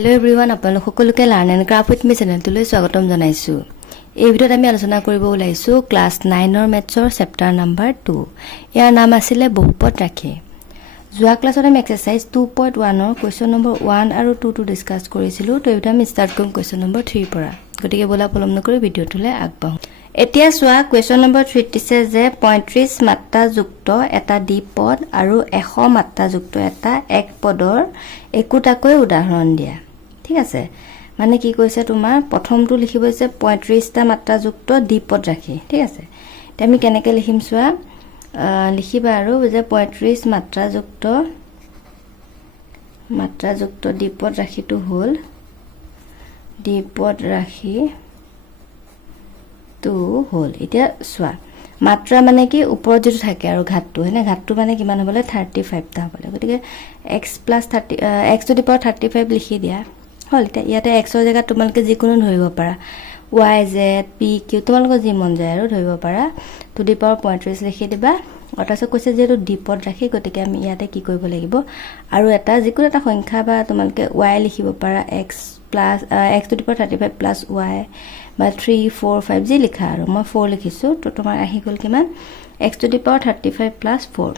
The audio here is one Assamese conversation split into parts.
Hello everyone, আপোনালোক সকলোকে লাৰ্ণ এণ্ড ক্ৰাফট উইথ মি চেনেলটোলৈ স্বাগতম জনাইছো। এই ভিডিঅ'ত আমি আলোচনা কৰিব ওলাইছো ক্লাছ 9ৰ মেথছৰ চেপ্টাৰ নাম্বাৰ 2। ইয়াৰ নাম আছিল বহুপদ ৰাশি। যোৱা ক্লাছত আমি এক্সাৰসাইজ 2.1ৰ কোৱেশ্চন নম্বৰ 1 আৰু 2 টো ডিসকাস কৰিছিলো। তো এটা আমি স্টাৰ্ট কৰিম কোৱেশ্চন নম্বৰ 3 পৰা। গতিকে বলা পলম নকৰি ভিডিঅ'টোলৈ আগবাঢ়ো। এতিয়া চোৱা কোৱেশ্চন নম্বৰ 3 দিছে যে 35 মাত্ৰা যুক্ত এটা দ্বিপদ আৰু 100 মাত্ৰা যুক্ত এটা এক পদৰ একোটাকৈ উদাহৰণ দিয়া। ঠিক আছে, মানে কি কৈছে তোমাৰ প্ৰথমটো লিখিব যে 35টা মাত্ৰা যুক্ত দ্বিপদ ৰাশি। ঠিক আছে, এতিয়া আমি কেনেকৈ লিখিম চোৱা, লিখিবা আৰু যে 35 মাত্ৰা যুক্ত দ্বিপদ ৰাশিটো হ'ল দ্বিপদ ৰাশি তো হল। এতিয়া চোৱা মাত্ৰা মানে কি ওপৰত যেটো থাকে আৰু ঘাতটো হেনে ঘাতটো মানে কিমান হ'বলে 35 টা হ'বলে। গতিকে x + 30 x to the power 35 লিখি দিয়া হল। এতিয়া ইয়াতে x ৰ জায়গাত তোমালোকে যিকোনো ধৰিব পাৰা y z p q তোমালোকৰ যি মন যায় আৰু ধৰিব পাৰা। টু দি পাৱাৰ 35 লিখি দিবা। অৰ্থাৎ কৈছে যে দ্বিপদ ৰাশি, গতিকে আমি ইয়াতে কি কৰিব লাগিব আৰু এটা যিকোনো এটা সংখ্যা বা তোমালোকে y লিখিব পাৰা x to the power 35 plus y বা 3 4 5 যি লিখা আৰু মই 4 লিখিছো। তো তোমাৰ আহি গল কিমান x to the power 35 plus 4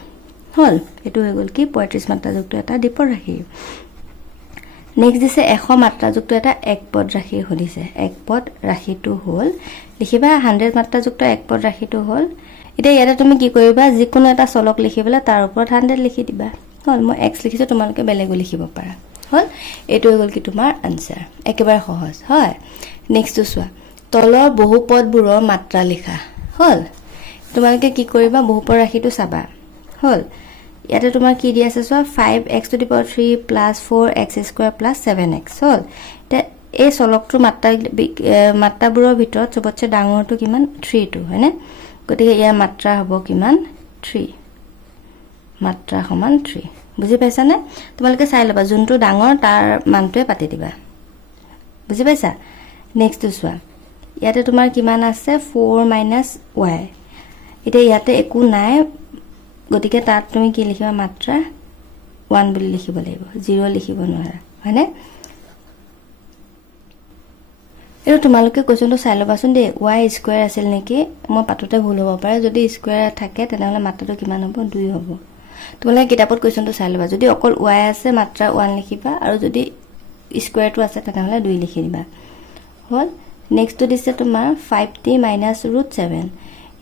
হল। এটো হৈ গল কি 35 মাত্ৰা যুক্ত এটা দ্বিপদ ৰাশি। নেক্সট দিছে 100 মাত্ৰা যুক্ত এটা একপদ ৰাশি হলিছে। একপদ ৰাশিটো হল লিখিবা 100 মাত্ৰা যুক্ত একপদ ৰাশিটো হল। এতিয়া ইয়াতে তুমি কি কৰিবা যিকোনো এটা চলক লিখিবলে তাৰ ওপৰত 100 লিখি দিবা হল। মই x লিখিছো, তোমালোকে বেলেগো লিখিব পাৰা হল। এটো হৈ গল কি তোমাৰ আনসাৰ, একেবাৰে সহজ হয়। নেক্সট চোৱা তলৰ বহুপদবোৰৰ মাত্ৰা লিখা হল। তোমালোকে কি কৰিবা বহুপদ ৰাশিটো চাবা হল। ইয়াতে তোমাৰ কি দি আছে চোৱা 5x to the power 3 plus 4x² plus 7x হল। তে এই চলকটোৰ মাত্ৰাবোৰৰ ভিতৰত সবতছে ডাঙৰটো কিমান 3 টো হয়নে। গতিকে ইয়াৰ মাত্ৰা হ'ব কিমান 3, মাত্ৰা সমান 3। বুজি পাইছা নে? তোমালোকে চাই লবা যোনটো ডাঙৰ তাৰ মানটোৱে পাতি দিবা। বুজি পাইছা? নেক্সট চোৱা ইয়াতে তোমাৰ কিমান আছে 4 - y। এতিয়া ইয়াতে একো নাই, গতিকে তাত তুমি কি লিখিবা মাত্ৰা 1 বুলি লিখিব লাগিব, 0 লিখিব নোৱাৰা হয়নে। এটো তোমালোকে কোৱেশ্চনটো চাই লবাচোন দে y স্কয়াৰ আছিল নেকি, মই পাততে ভুল হ'ব পাৰে। যদি স্কয়াৰ থাকে তেনেহলে মাত্ৰাটো কিমান হ'ব 2 হ'ব। তোমালোকে কিতাপত কোৱেশ্চনটো চাই লবা, যদি অকল y আছে মাত্ৰা 1 লিখিবা আৰু যদি স্কয়াৰটো আছে তেনেহলে 2 লিখি দিবা হল। নেক্সট তো দিছে তোমাৰ 5t - √7।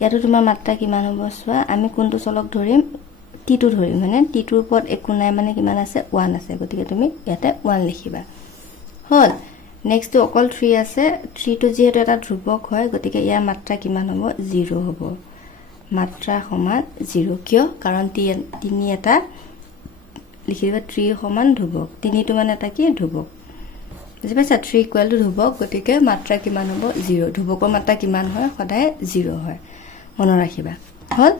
ইয়াতো তোমাৰ মাত্ৰা কিমান হ'ব চোৱা, আমি কোনটো চলক ধৰিম t টো ধৰিম মানে t টোৰ ওপৰত একো নাই মানে কিমান আছে 1 আছে। গতিকে তুমি ইয়াতে 1 লিখিবা হল। নেক্সট অকল 3 আছে, 3 টো যেহেতু এটা ধ্ৰুৱক হয় গতিকে ইয়াৰ মাত্ৰা কিমান হ'ব 0 হ'ব। মাত্ৰা সমান 0 কিয়, কাৰণ 3 এটা লিখি দিবা 3 সমান ধ্ৰুৱক। 3 টো মানে এটা কি ধ্ৰুৱক। বুজি পাইছা 3 = ধ্ৰুৱক, গতিকে মাত্ৰা কিমান হ'ব 0। ধ্ৰুৱকৰ মাত্ৰা কিমান হয় সদায় 0 হয়, মনত ৰাখিবা হল।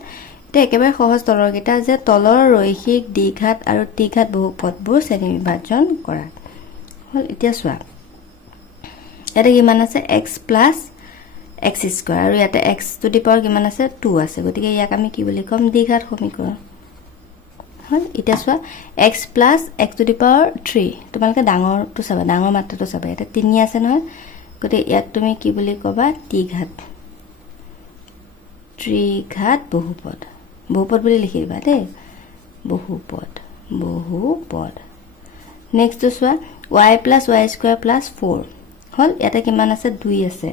তে একেবাৰে সহজ তলৰ গিটা যে তলৰ ৰৈখিক দ্বিঘাত আৰু ত্ৰিঘাত বহুপদবোৰ শ্ৰেণীবিভাজন কৰা হল। এতিয়া চোৱা ইয়াতে কিমান আছে x + x² আৰু ইয়াতে x টু দি পাৱাৰ কিমান আছে 2 আছে। গতিকে ইয়াক আমি কি বুলি কম দ্বিঘাত সমীকৰণ হল। এতিয়া চোৱা x + x to the power 3, তোমালোকে ডাঙৰটো চাবা, ডাঙৰ মাত্ৰাটো চাবা। ইয়াতে 3 আছে নহয়, গতিকে ইয়াক তুমি কি বুলি কবা ত্ৰিঘাত বহুপদ। বহুপদ বুলি লিখি দিবা দেই, বহুপদ। নেক্সট চোৱা y + y² + 4 হল। ইয়াতে কিমান আছে 2 আছে,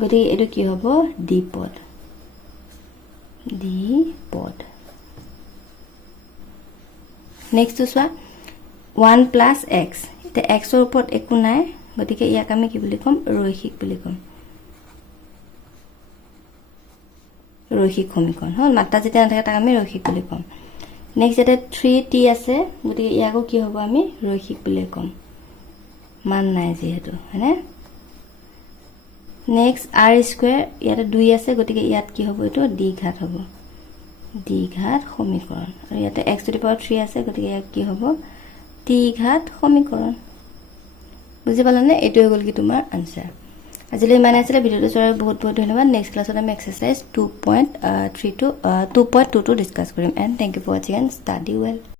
গতিকে এটো কি হ'ব দ্বিপদ। নেক্সট চোৱা 1 + x। এতিয়া x ৰ ওপৰত একো নাই, গতিকে ইয়াক আমি কি বুলি কম ৰৈখিক বুলি কম, ৰৈখিক সমীকৰণ হল। মাত্ৰা যেতিয়া নাথাকে তাক আমি ৰৈখিক বুলি কম। নেক্সট ইয়াতে 3t আছে, গতিকে ইয়াকো কি হ'ব আমি ৰৈখিক বুলি কম, মান নাই যিহেতু হয়নে। নেক্সট r², ইয়াতে 2 আছে, গতিকে ইয়াত কি হ'ব এইটো দ্বিঘাত হ'ব, দ্বিঘাত সমীকৰণ। আৰু ইয়াতে x টু দি পাৱাৰ 3 আছে, গতিকে ইয়াক কি হ'ব ত্ৰিঘাত সমীকৰণ। বুজি পালানে? এইটো হৈ গল কি তোমাৰ আনসাৰ। আজিলৈ ইমান আছিলে। ভিডিঅ'টো চোৱাৰ বহুত বহুত ধন্যবাদ। নেক্সট ক্লাছত আমি এক্সাৰসাইজ 2.2 ডিসকাস কৰিম। এণ্ড থেংক ইউ ফৰ ৱাচিং এণ্ড ষ্টাডি ৱেল।